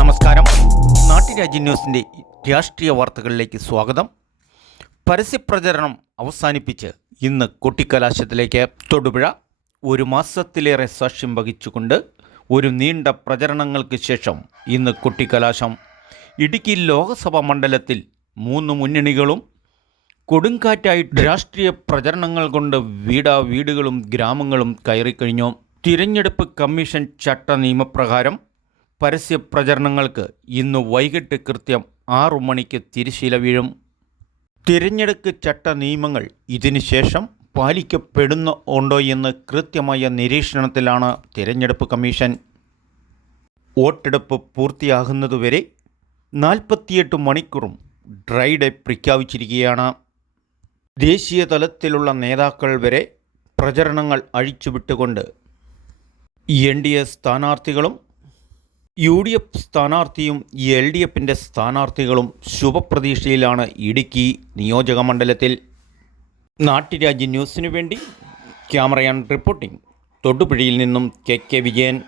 നമസ്കാരം. നാട്ടുരാജ്യ ന്യൂസിൻ്റെ രാഷ്ട്രീയ വാർത്തകളിലേക്ക് സ്വാഗതം. പരസ്യപ്രചരണം അവസാനിപ്പിച്ച് ഇന്ന് കൊട്ടിക്കലാശത്തിലേക്ക് തൊടുപുഴ. ഒരു മാസത്തിലേറെ സാക്ഷ്യം വഹിച്ചുകൊണ്ട് ഒരു നീണ്ട പ്രചരണങ്ങൾക്ക് ശേഷം ഇന്ന് കൊട്ടിക്കലാശം. ഇടുക്കി ലോക്സഭാ മണ്ഡലത്തിൽ 3 മുന്നണികളും കൊടുങ്കാറ്റായിട്ട് രാഷ്ട്രീയ പ്രചരണങ്ങൾ കൊണ്ട് വീടുകളും ഗ്രാമങ്ങളും കയറിക്കഴിഞ്ഞു. തിരഞ്ഞെടുപ്പ് കമ്മീഷൻ ചട്ട നിയമപ്രകാരം പരസ്യപ്രചരണങ്ങൾക്ക് ഇന്ന് വൈകിട്ട് കൃത്യം 6 മണിക്ക് തിരശ്ശീല വീഴും. തിരഞ്ഞെടുപ്പ് ചട്ട നിയമങ്ങൾ ഇതിനുശേഷം പാലിക്കപ്പെടുന്നുണ്ടോ എന്ന് കൃത്യമായ നിരീക്ഷണത്തിലാണ് തിരഞ്ഞെടുപ്പ് കമ്മീഷൻ. വോട്ടെടുപ്പ് പൂർത്തിയാകുന്നതുവരെ 48 മണിക്കൂറും ഡ്രൈ ഡേ പ്രഖ്യാപിച്ചിരിക്കുകയാണ്. ദേശീയ തലത്തിലുള്ള നേതാക്കൾ വരെ പ്രചരണങ്ങൾ അഴിച്ചുവിട്ടുകൊണ്ട് NDA സ്ഥാനാർത്ഥികളും UDF സ്ഥാനാർത്ഥിയും LDFിൻ്റെ സ്ഥാനാർത്ഥികളും ശുഭപ്രതീക്ഷയിലാണ് ഇടുക്കി നിയോജക മണ്ഡലത്തിൽ. നാട്ടുരാജ്യ ന്യൂസിനു വേണ്ടി ക്യാമറയാൻ റിപ്പോർട്ടിംഗ് തൊടുപുഴയിൽ നിന്നും KK വിജയൻ.